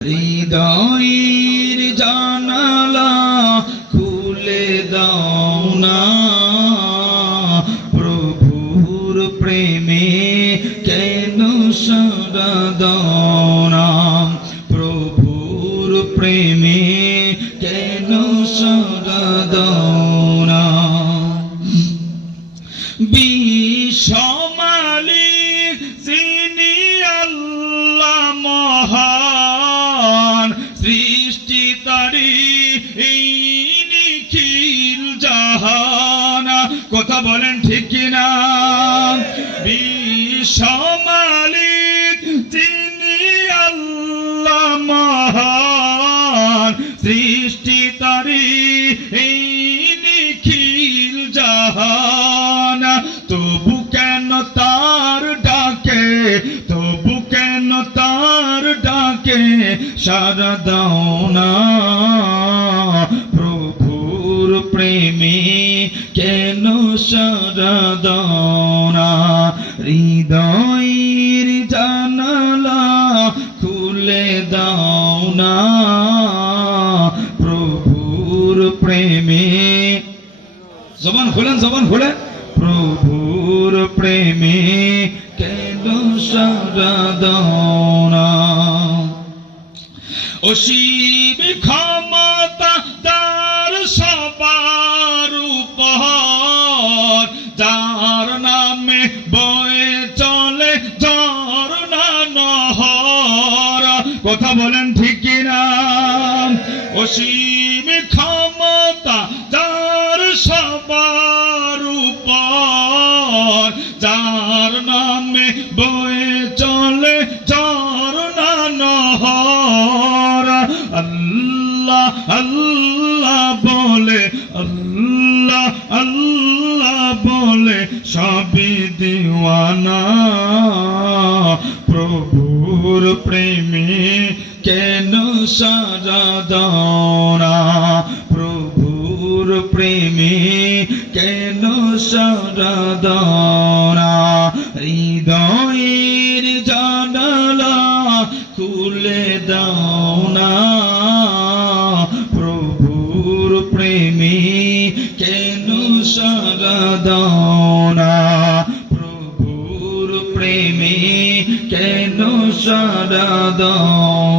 হৃদয়ের জানালা খুলে দাও না, প্রভুর প্রেমে কেন সাড়া দাও না, প্রভুর প্রেমে কেন সাড়া দাও না। বিশ্বমালিক যিনি আল্লাহ মহান, সৃষ্টি তারি এই নিখিল জাহান। কথা বলেন ঠিক কিনা? বিশ্বমালিক যিনি আল্লাহ মহান, সৃষ্টি তারি এই নিখিল জাহান। তবু কেন তার ডাকে, তবু কেন তার ডাকে সাড়া দাও না, প্রভুর প্রেমে কেন সাড়া দাও না। হৃদয়ের জানালা খুলে দাও না, প্রভুর প্রেমে। জবান খোলেন, জবান খোলেন। প্রভুর প্রেমে কেন সাড়া দাও না। অসীম ক্ষমতা তার সবার উপর, যার নামে বয়ে চলে ঝরনা নহর। কথা বলেন ঠিক কিনা? অসীম ক্ষমতা যার সবার উপর, যার নামে বয়ে চলে ঝরনা নহর। আল্লাহ আল্লাহ বলে, আল্লাহ আল্লাহ বলে সবই দিওয়ানা, প্রভুর প্রেমে কেন সাড়া দাও না, প্রভুর প্রেমে কেন সাড়া দাও না। হৃদয়ের জানালা খুলে দাও না, প্রভুর প্রেমে কেন সাড়া দাও না, প্রভুর প্রেমে কেন সাড়া দাও